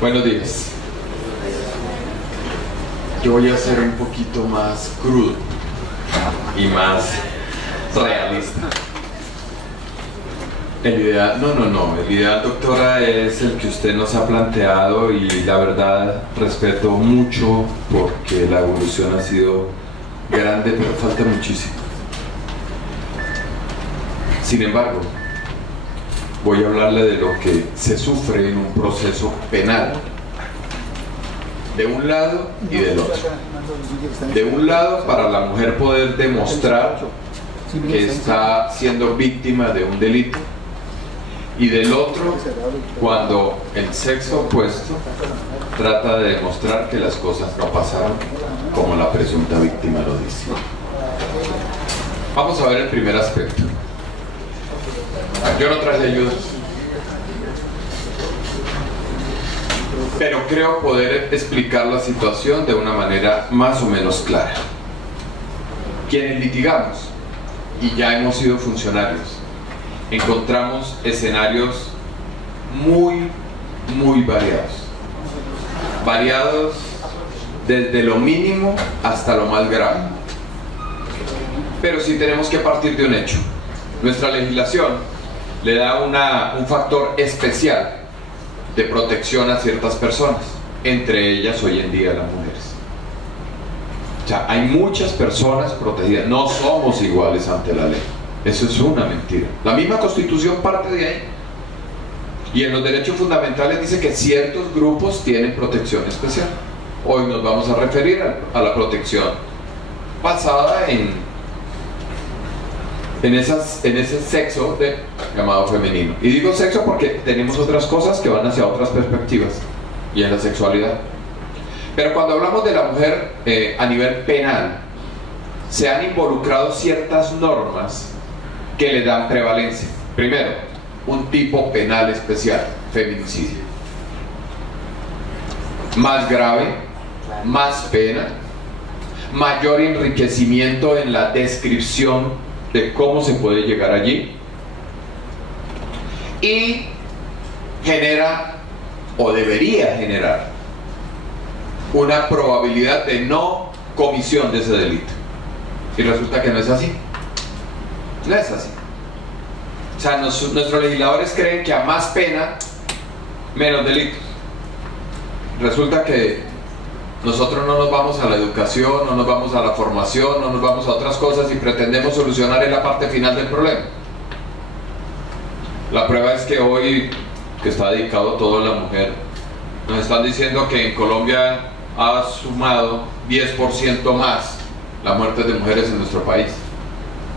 Buenos días. Yo voy a ser un poquito más crudo y más realista. El ideal, el ideal, doctora, es el que usted nos ha planteado y la verdad respeto mucho porque la evolución ha sido grande, pero falta muchísimo. Sin embargo, voy a hablarle de lo que se sufre en un proceso penal, de un lado y del otro. De un lado, para la mujer poder demostrar que está siendo víctima de un delito, y del otro, cuando el sexo opuesto trata de demostrar que las cosas no pasaron como la presunta víctima lo dice. Vamos a ver el primer aspecto. Yo no traje ayuda, pero creo poder explicar la situación de una manera más o menos clara. Quienes litigamos y ya hemos sido funcionarios, encontramos escenarios muy variados desde lo mínimo hasta lo más grave. Pero sí tenemos que partir de un hecho. Nuestra legislación le da un factor especial de protección a ciertas personas, entre ellas hoy en día las mujeres. O sea, hay muchas personas protegidas, no somos iguales ante la ley. Eso es una mentira. La misma Constitución parte de ahí. Y en los derechos fundamentales dice que ciertos grupos tienen protección especial. Hoy nos vamos a referir a la protección basada en ese sexo llamado femenino. Y digo sexo porque tenemos otras cosas que van hacia otras perspectivas, y en la sexualidad. Pero cuando hablamos de la mujer a nivel penal, se han involucrado ciertas normas que le dan prevalencia. Primero, un tipo penal especial, feminicidio. Más grave, más pena, mayor enriquecimiento en la descripción de cómo se puede llegar allí, y genera, o debería generar, una probabilidad de no comisión de ese delito. Y resulta que no es así. No es así. O sea, nuestros legisladores creen que a más pena, menos delitos. Resulta que nosotros no nos vamos a la educación, no nos vamos a la formación, no nos vamos a otras cosas y pretendemos solucionar en la parte final del problema. La prueba es que hoy, que está dedicado todo a la mujer, nos están diciendo que en Colombia ha sumado 10% más las muertes de mujeres en nuestro país.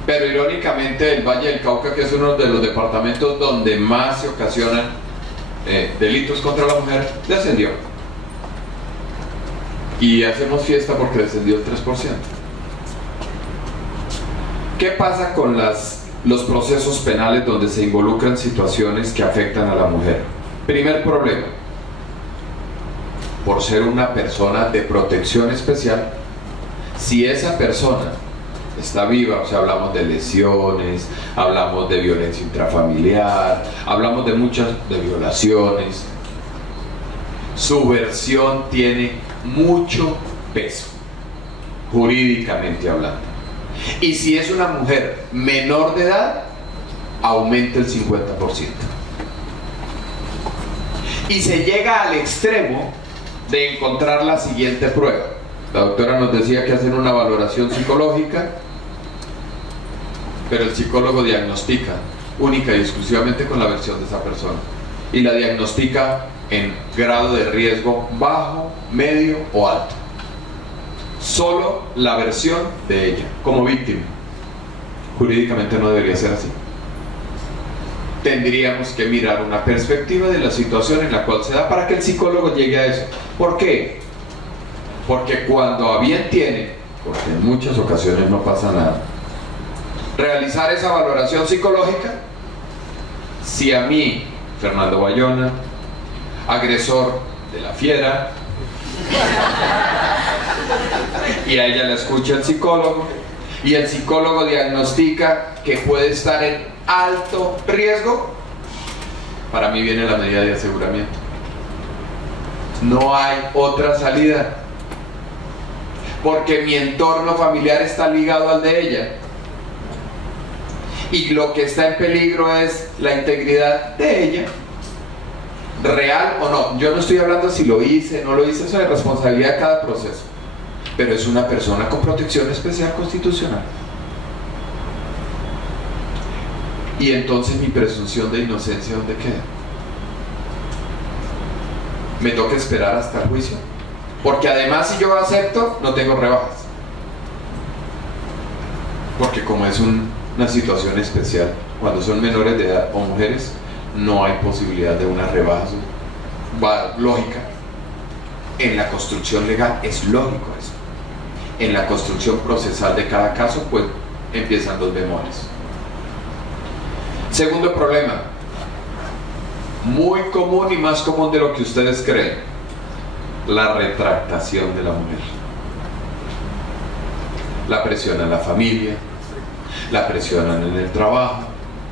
Pero irónicamente el Valle del Cauca, que es uno de los departamentos donde más se ocasionan delitos contra la mujer, descendió. Y hacemos fiesta porque descendió el 3%. ¿Qué pasa con los procesos penales donde se involucran situaciones que afectan a la mujer? Primer problema: por ser una persona de protección especial, si esa persona está viva, o sea, hablamos de lesiones, hablamos de violencia intrafamiliar, hablamos de de violaciones, su versión tiene mucho peso, jurídicamente hablando. Y si es una mujer menor de edad, aumenta el 50%. Y se llega al extremo de encontrar la siguiente prueba. La doctora nos decía que hacen una valoración psicológica, pero el psicólogo diagnostica única y exclusivamente con la versión de esa persona, y la diagnostica en grado de riesgo bajo, medio o alto. Solo la versión de ella como víctima. Jurídicamente no debería ser así. Tendríamos que mirar una perspectiva de la situación en la cual se da para que el psicólogo llegue a eso. ¿Por qué? Porque cuando a bien tiene, porque en muchas ocasiones no pasa nada, realizar esa valoración psicológica, si a mí, Fernando Bayona, agresor de la fiera, y a ella la escucha el psicólogo, y el psicólogo diagnostica que puede estar en alto riesgo, para mí viene la medida de aseguramiento. No hay otra salida. Porque mi entorno familiar está ligado al de ella. Y lo que está en peligro es la integridad de ella. Real o no. Yo no estoy hablando si lo hice, no lo hice, eso es responsabilidad de cada proceso. Pero es una persona con protección especial constitucional. Y entonces mi presunción de inocencia, ¿dónde queda? Me toca esperar hasta el juicio. Porque además si yo acepto, no tengo rebajas. Porque como es una situación especial, cuando son menores de edad o mujeres, no hay posibilidad de una rebaja lógica. En la construcción legal es lógico eso. En la construcción procesal de cada caso, pues empiezan los bemoles. Segundo problema, muy común y más común de lo que ustedes creen: la retractación de la mujer. La presionan en la familia, la presionan en el trabajo,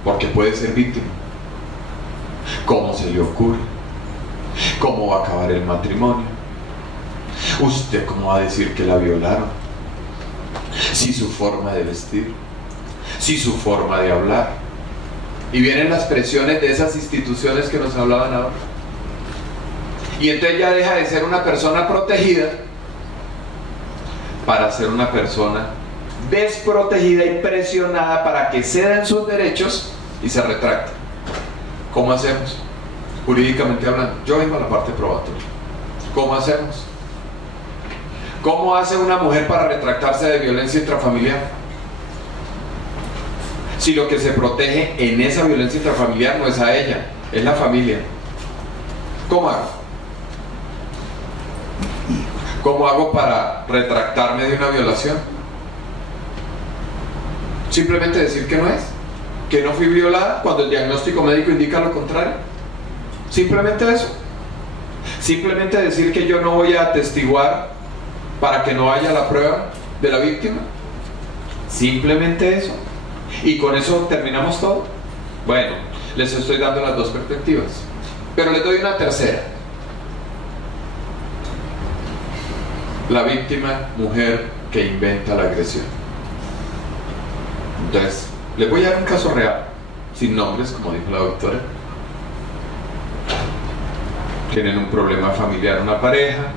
porque puede ser víctima. ¿Cómo se le ocurre? ¿Cómo va a acabar el matrimonio? ¿Usted cómo va a decir que la violaron? Si su forma de vestir, si su forma de hablar. Y vienen las presiones de esas instituciones que nos hablaban ahora. Y entonces ya deja de ser una persona protegida para ser una persona desprotegida y presionada para que ceda en sus derechos y se retracte. ¿Cómo hacemos? Jurídicamente hablando, yo vengo a la parte probatoria. ¿Cómo hacemos? ¿Cómo hace una mujer para retractarse de violencia intrafamiliar? Si lo que se protege en esa violencia intrafamiliar no es a ella, es la familia. ¿Cómo hago? ¿Cómo hago para retractarme de una violación? Simplemente decir que no es, que no fui violada cuando el diagnóstico médico indica lo contrario. Simplemente eso. Simplemente decir que yo no voy a atestiguar para que no haya la prueba de la víctima. Simplemente eso. Y con eso terminamos todo. Bueno, les estoy dando las dos perspectivas, pero les doy una tercera. La víctima, mujer que inventa la agresión. Entonces, les voy a dar un caso real, sin nombres, como dijo la doctora. Tienen un problema familiar, una pareja.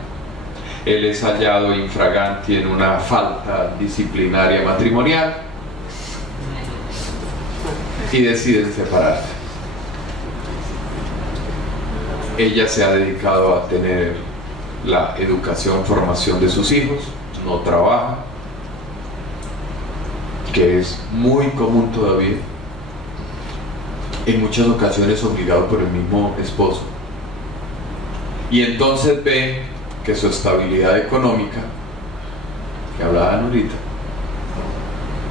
Él es hallado infraganti en una falta disciplinaria matrimonial y deciden separarse. Ella se ha dedicado a tener la educación, formación de sus hijos, no trabaja, que es muy común todavía, en muchas ocasiones obligado por el mismo esposo. Y entonces ve que su estabilidad económica, que hablaban ahorita,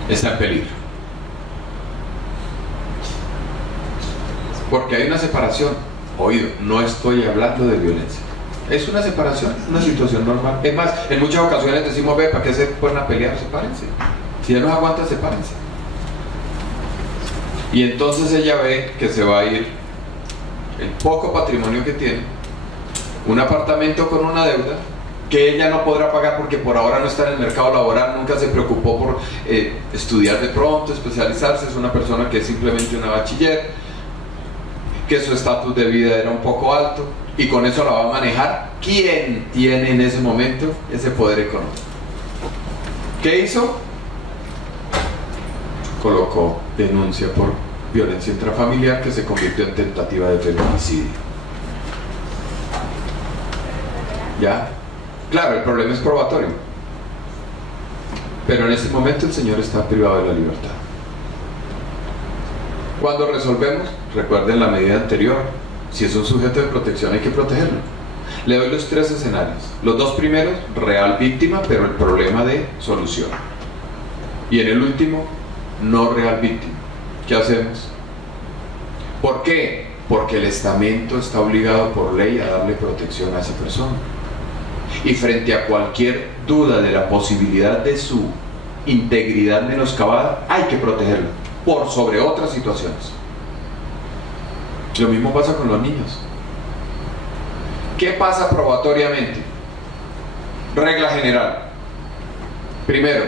está en peligro. Porque hay una separación. Oído, no estoy hablando de violencia. Es una separación, una situación normal. Es más, en muchas ocasiones decimos, ve, ¿para qué se ponen a pelear? Sepárense. Si ya no aguanta, sepárense. Y entonces ella ve que se va a ir el poco patrimonio que tiene, un apartamento con una deuda que ella no podrá pagar porque por ahora no está en el mercado laboral, nunca se preocupó por estudiar de pronto, especializarse. Es una persona que es simplemente una bachiller, que su estatus de vida era un poco alto, y con eso la va a manejar. ¿Quién tiene en ese momento ese poder económico? ¿Qué hizo? Colocó denuncia por violencia intrafamiliar, que se convirtió en tentativa de feminicidio. ¿Ya? Claro, el problema es probatorio, pero en este momento el señor está privado de la libertad. Cuando resolvemos, recuerden la medida anterior, si es un sujeto de protección hay que protegerlo. Le doy los tres escenarios. Los dos primeros, real víctima, pero el problema de solución. Y en el último, no real víctima. ¿Qué hacemos? ¿Por qué? Porque el estamento está obligado por ley a darle protección a esa persona. Y frente a cualquier duda de la posibilidad de su integridad menoscabada, hay que protegerla por sobre otras situaciones. Lo mismo pasa con los niños. ¿Qué pasa probatoriamente? Regla general. Primero,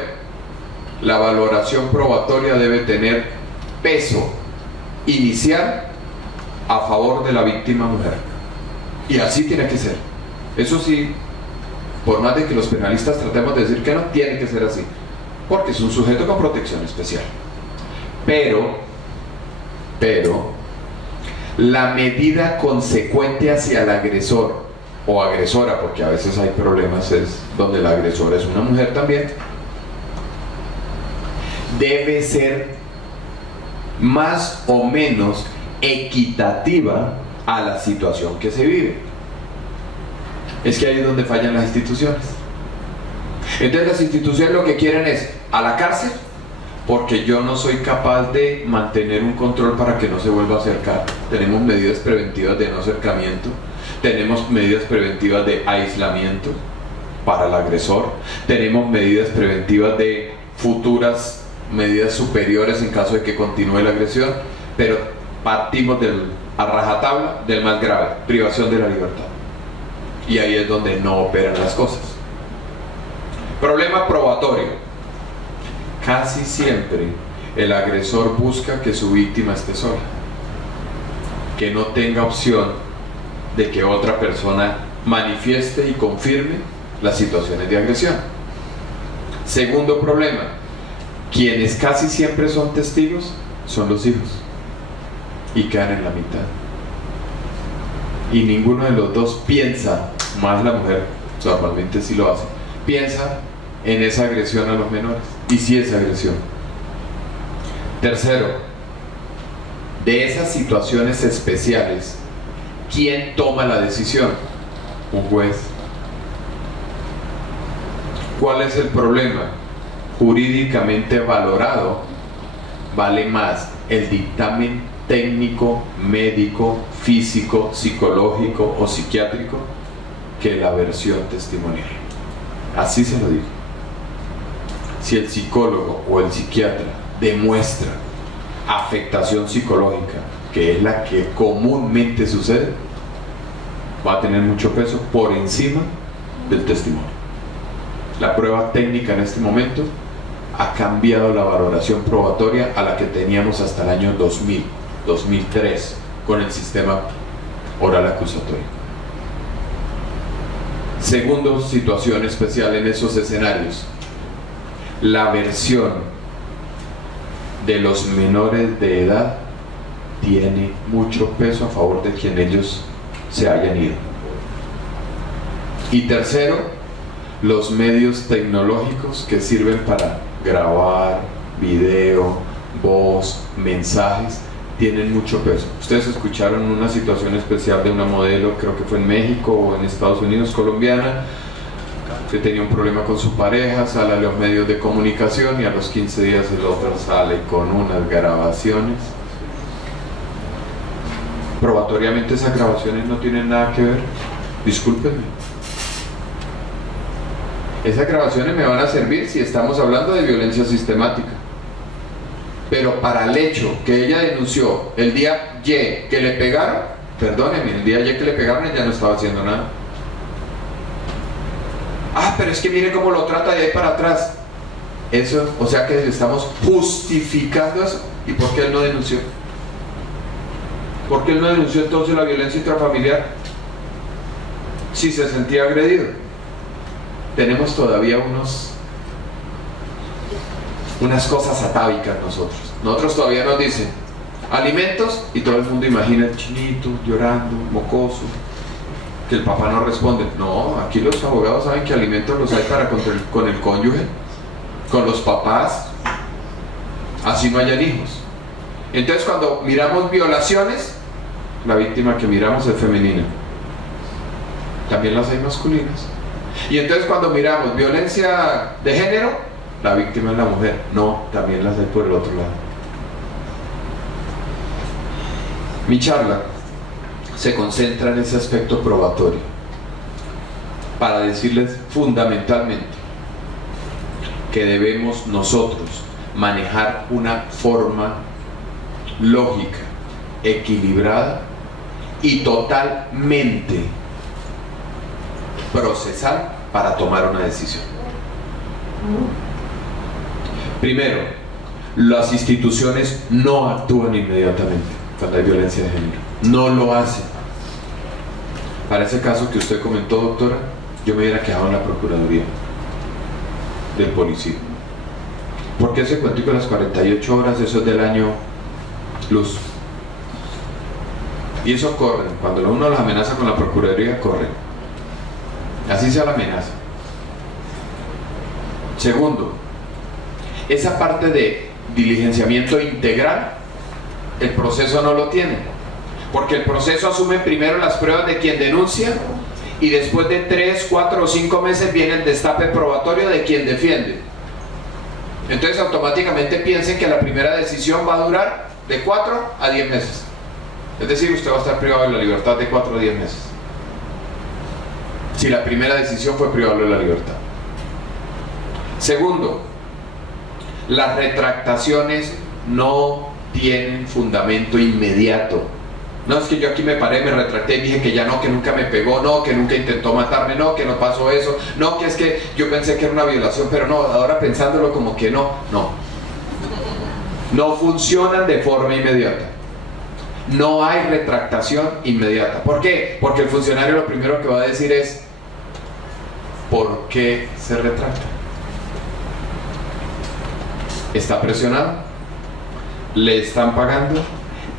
la valoración probatoria debe tener peso inicial a favor de la víctima mujer. Y así tiene que ser. Eso sí, por más de que los penalistas tratemos de decir que no, tiene que ser así. Porque es un sujeto con protección especial. Pero, la medida consecuente hacia el agresor o agresora, porque a veces hay problemas es donde la agresora es una mujer también, debe ser más o menos equitativa a la situación que se vive. Es que ahí es donde fallan las instituciones. Entonces las instituciones lo que quieren es a la cárcel, porque yo no soy capaz de mantener un control para que no se vuelva a acercar. Tenemos medidas preventivas de no acercamiento, tenemos medidas preventivas de aislamiento para el agresor, tenemos medidas preventivas de futuras medidas superiores en caso de que continúe la agresión, pero partimos a rajatabla del más grave, privación de la libertad. Y ahí es donde no operan las cosas. Problema probatorio. Casi siempre el agresor busca que su víctima esté sola, que no tenga opción de que otra persona manifieste y confirme las situaciones de agresión. Segundo problema, quienes casi siempre son testigos son los hijos y quedan en la mitad. Y ninguno de los dos piensa, más la mujer, normalmente sí lo hace, piensa en esa agresión a los menores, y sí es agresión. Tercero, de esas situaciones especiales, ¿quién toma la decisión? Un juez. ¿Cuál es el problema? Jurídicamente valorado, vale más el dictamen técnico, médico, físico, psicológico o psiquiátrico que la versión testimonial. Así se lo digo. Si el psicólogo o el psiquiatra demuestra afectación psicológica, que es la que comúnmente sucede, va a tener mucho peso por encima del testimonio. La prueba técnica en este momento ha cambiado la valoración probatoria a la que teníamos hasta el año 2000, 2003, con el sistema oral acusatorio. Segundo, situación especial en esos escenarios. La versión de los menores de edad tiene mucho peso a favor de quien ellos se hayan ido. Y tercero, los medios tecnológicos que sirven para grabar, video, voz, mensajes, tienen mucho peso. Ustedes escucharon una situación especial de una modelo, creo que fue en México o en Estados Unidos, colombiana, que tenía un problema con su pareja, sale a los medios de comunicación y a los 15 días el otro sale con unas grabaciones. Probatoriamente esas grabaciones no tienen nada que ver, discúlpenme. Esas grabaciones me van a servir si estamos hablando de violencia sistemática. Pero para el hecho que ella denunció el día Y que le pegaron, perdónenme, el día Y que le pegaron ella no estaba haciendo nada. Ah, pero es que mire cómo lo trata de ahí para atrás. Eso, o sea que estamos justificando eso. ¿Y por qué él no denunció? ¿Por qué él no denunció entonces la violencia intrafamiliar? Si se sentía agredido. Tenemos todavía unas cosas atávicas nosotros. Nosotros todavía nos dicen alimentos y todo el mundo imagina el chinito llorando, mocoso, que el papá no responde. No, aquí los abogados saben que alimentos los hay para con el cónyuge, con los papás, así no hayan hijos. Entonces cuando miramos violaciones, la víctima que miramos es femenina. También las hay masculinas. Y entonces cuando miramos violencia de género, la víctima es la mujer. No, también las hay por el otro lado. Mi charla se concentra en ese aspecto probatorio para decirles fundamentalmente que debemos nosotros manejar una forma lógica, equilibrada y totalmente procesal para tomar una decisión. Primero, las instituciones no actúan inmediatamente cuando hay violencia de género, no lo hacen. Para ese caso que usted comentó, doctora, yo me hubiera quedado en la Procuraduría del Policía, porque ese cuentico de las 48 horas, eso es del año luz, y eso corre. Cuando uno los amenaza con la Procuraduría, corre, así sea la amenaza. Segundo, esa parte de diligenciamiento integral, el proceso no lo tiene, porque el proceso asume primero las pruebas de quien denuncia y después de 3, 4 o 5 meses viene el destape probatorio de quien defiende. Entonces automáticamente piensen que la primera decisión va a durar de 4 a 10 meses. Es decir, usted va a estar privado de la libertad de 4 a 10 meses, si la primera decisión fue privarlo de la libertad. Segundo, las retractaciones no tienen fundamento inmediato. No es que yo aquí me paré, me retracté y dije que ya no, que nunca me pegó, no, que nunca intentó matarme, no, que no pasó eso, no, que es que yo pensé que era una violación, pero no, ahora pensándolo como que no, no funcionan de forma inmediata. No hay retractación inmediata. ¿Por qué? Porque el funcionario lo primero que va a decir es ¿por qué se retracta? ¿Está presionado? ¿Le están pagando?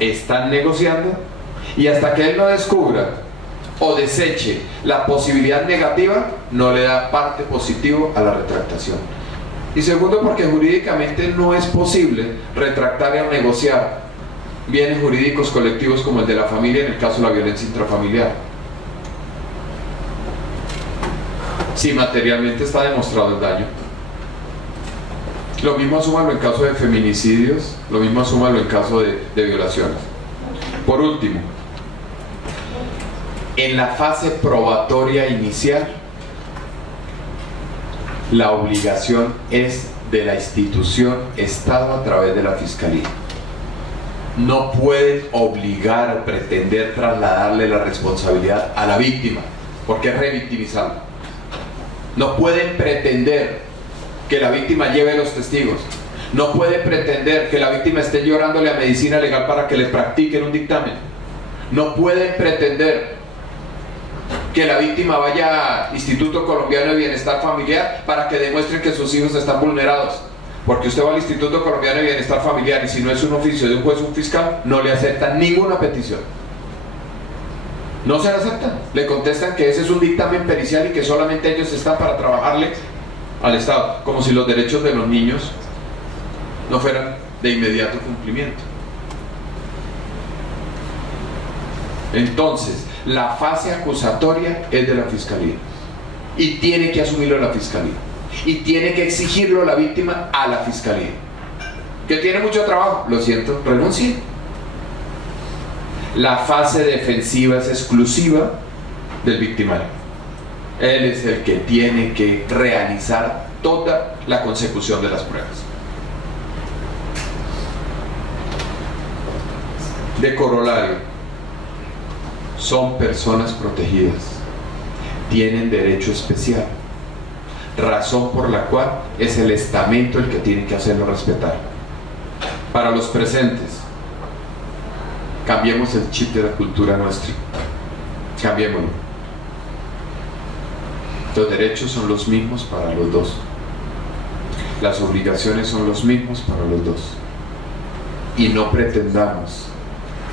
¿Están negociando? Y hasta que él no descubra o deseche la posibilidad negativa, no le da parte positivo a la retractación. Y segundo, porque jurídicamente no es posible retractar o negociar bienes jurídicos colectivos como el de la familia en el caso de la violencia intrafamiliar, si materialmente está demostrado el daño. Lo mismo asúmalo en caso de feminicidios, lo mismo asúmalo en caso de violaciones. Por último, en la fase probatoria inicial, la obligación es de la institución Estado a través de la Fiscalía. No pueden obligar o pretender trasladarle la responsabilidad a la víctima, porque es revictimizarla. No pueden pretender que la víctima lleve los testigos. No puede pretender que la víctima esté llorándole a medicina legal para que le practiquen un dictamen. No pueden pretender que la víctima vaya al Instituto Colombiano de Bienestar Familiar para que demuestren que sus hijos están vulnerados. Porque usted va al Instituto Colombiano de Bienestar Familiar y si no es un oficio de un juez o un fiscal, no le aceptan ninguna petición. No se la aceptan. Le contestan que ese es un dictamen pericial y que solamente ellos están para trabajarle al Estado, como si los derechos de los niños no fueran de inmediato cumplimiento. Entonces, la fase acusatoria es de la Fiscalía y tiene que asumirlo la Fiscalía y tiene que exigirlo la víctima a la Fiscalía. ¿Que tiene mucho trabajo? Lo siento, renuncie. La fase defensiva es exclusiva del victimario. Él es el que tiene que realizar toda la consecución de las pruebas. De corolario, son personas protegidas, tienen derecho especial, razón por la cual es el estamento el que tiene que hacerlo respetar. Para los presentes, cambiemos el chip de la cultura nuestra, cambiémoslo. Los derechos son los mismos para los dos, las obligaciones son los mismos para los dos, y no pretendamos,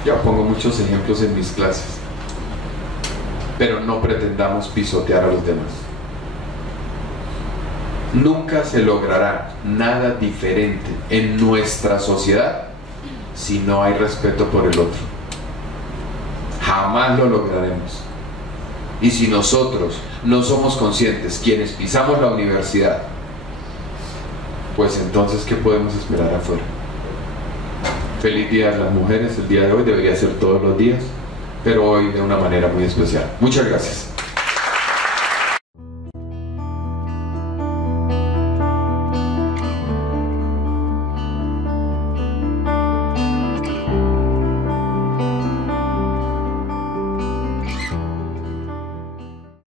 yo pongo muchos ejemplos en mis clases, pero no pretendamos pisotear a los demás. Nunca se logrará nada diferente en nuestra sociedad si no hay respeto por el otro. Jamás lo lograremos. Y si nosotros no somos conscientes, quienes pisamos la universidad, pues entonces, ¿qué podemos esperar afuera? Feliz Día de las Mujeres. El día de hoy debería ser todos los días, pero hoy de una manera muy especial. Muchas gracias.